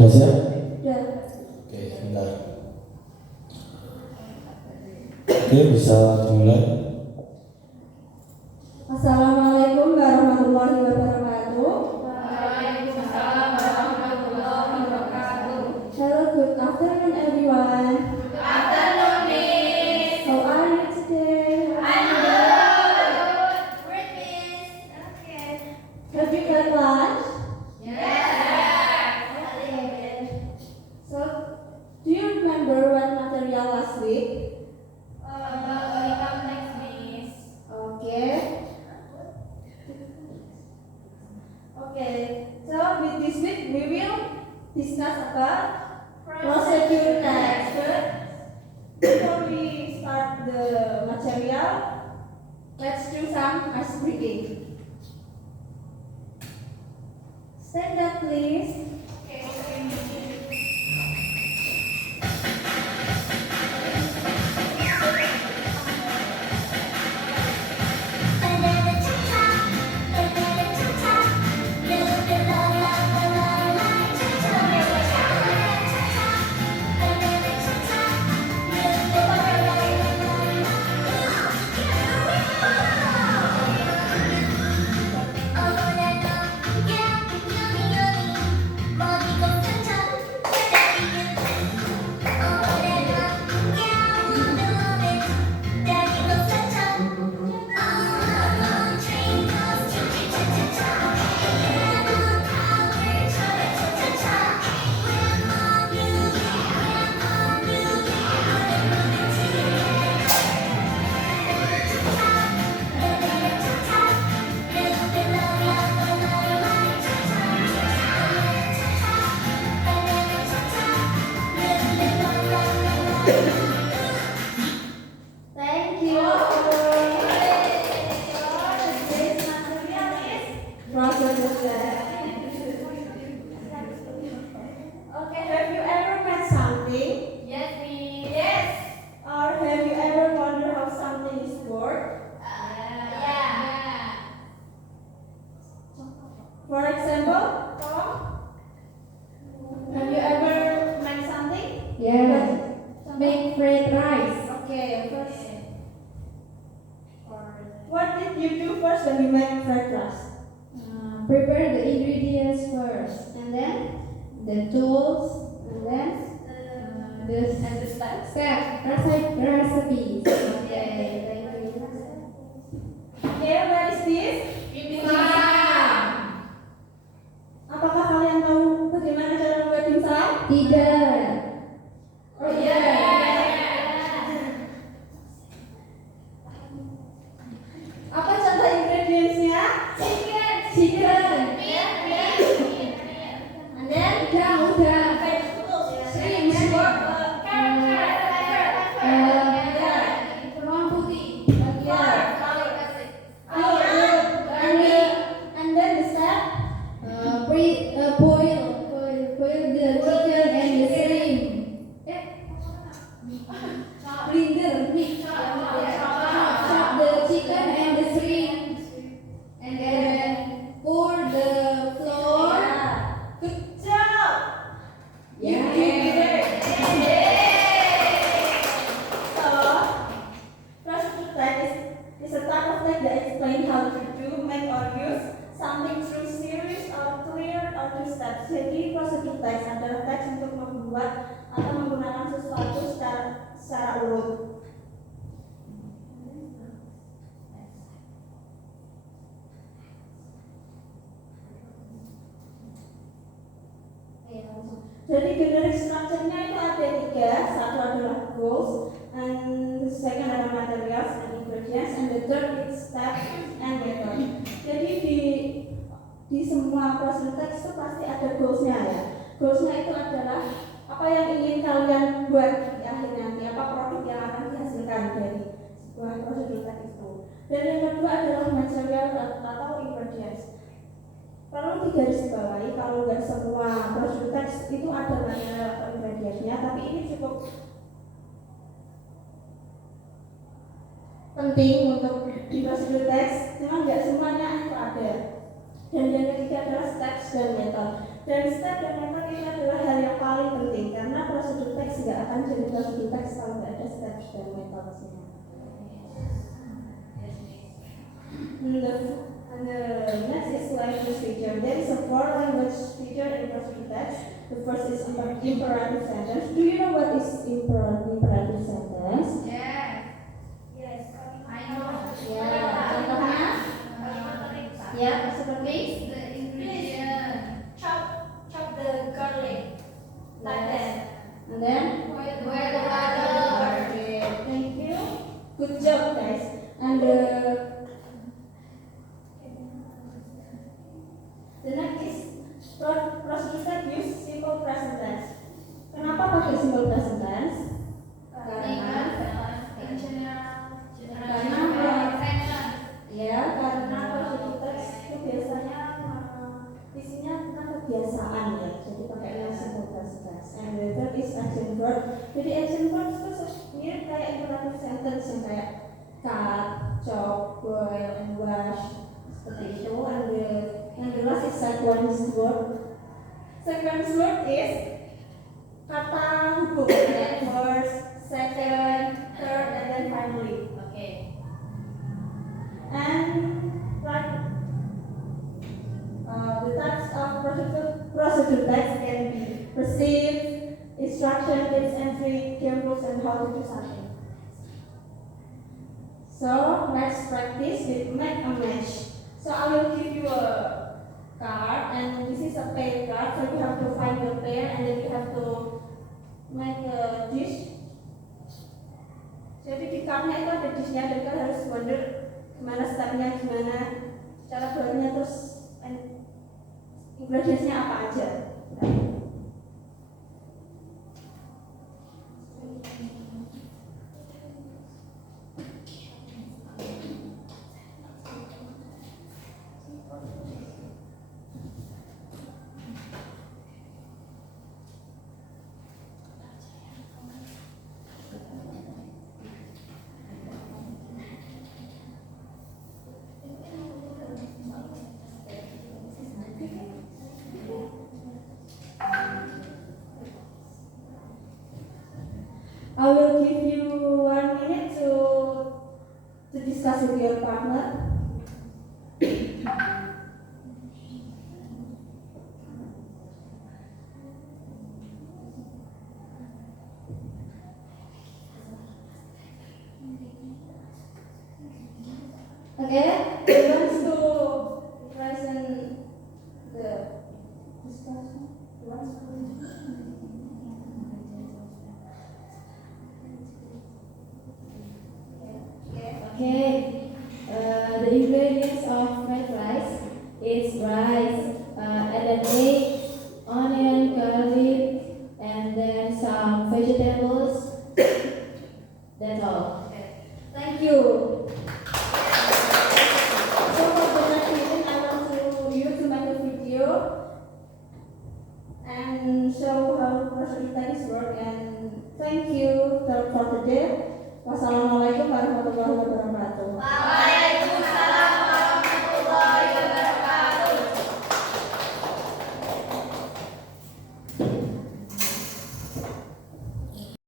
Sudah siap? Ya. Oke, sebentar. Oke, bisa dimulai. Assalamualaikum warahmatullahi wabarakatuh. Waalaikumsalam warahmatullahi wabarakatuh. Hello, good afternoon everyone. Good afternoon, Miss. How are you today? I'm good. Great, Miss. Okay. Have you got lunch? Yes. So, do you remember what material last week? Welcome next, Miss. Okay. Okay. So, with this week we will discuss about procedure text. But before we start the material, let's do some ice breathing. Stand up, please. Thank you. Today's material is procedure text. Okay, have you ever met something? Yes, Miss. Yes. Or have you ever wondered how something is worked? Yeah. For example, Tom, have you ever made something? Yes. Make fried rice. Okay, first. What did you do first when you make fried rice? Prepare the ingredients first, and then the tools, and then the steps. Recipes. Okay, thank you. Okay, where is this? Apakah kalian tahu bagaimana cara membuat dimsum? Tidak. Oh iya. Apa contoh ingredientsnya? Chicken. And then Udah. shrimp. Bawang putih. And then the step. Boil the chicken and the shrimp. Blender. Chop the chicken and the shrimp, and then pour the flour. Good job. You Yeah. did it. So, procedure text is a type of text that explains how to do, make or use something through series or clear or two steps. Jadi procedure text adalah teks untuk membuat atau menggunakan sesuatu secara urut. Jadi generic structure-nya itu ada tiga. Satu adalah goals, and the second adalah materials and ingredients, and the third is steps and method. Jadi di semua procedure text itu pasti ada goals-nya ya. Goals-nya itu adalah apa yang ingin kalian buat di akhir nanti, apa produk yang akan dihasilkan dari sebuah procedure text itu. Dan yang kedua adalah material atau ingredients. Perlu digarisbawahi kalau nggak semua procedure text itu ada material atau ingredientsnya, tapi ini cukup penting untuk di procedure text. Memang nggak semuanya itu ada. Dan yang ketiga adalah steps dan method. Dan step dan method ini adalah hal yang paling penting karena prosedur teks tidak akan jadi prosedur teks kalau tidak ada steps dan metodenya. And the next is language feature. There is a 4 language feature in prosedur text. The first is imperative sentence. Do you know what is imperative sentence? Yes. Yes. I know. Ya, contohnya ya seperti Mix the ingredient. Chop the garlic. Like that. and then Boil the water. okay, thank you. Good job guys. And the next is prosedur text use simple present tense. Kenapa pakai simple present tense? Karena prosedur teks itu biasanya isinya tentang kebiasaan ya, jadi pakainya simple present tense. And the third is action verb. Jadi action verb itu mirip kayak imperative sentence yang kayak cut, chop, boil, and wash seperti itu. And the last is sequence verb. Sequence verb is kata hubung, first, second, third, and then finally. Okay. And the types of procedure text can be perceived, instruction, tips, entry, game rules, and how to do something. So let's practice with make a match. So I will give you a card, and this is a pair card. So you have to find your pair, and then you have to make a dish. Jadi di cardnya itu ada dishnya, dan kalian harus wonder gimana stepnya, gimana cara buatnya, terus ingredientsnya apa aja. I will give you 1 minute to discuss with your partner. Okay, who wants to present the discussion? Who wants to? Okay, the ingredients of fried rice is rice, and then egg, onion, garlic, and then some vegetables. That's all. Thank you. So for the next meeting, I want you to make a video and show how procedure text work. And thank you for today. Wassalamualaikum warahmatullahi wabarakatuh.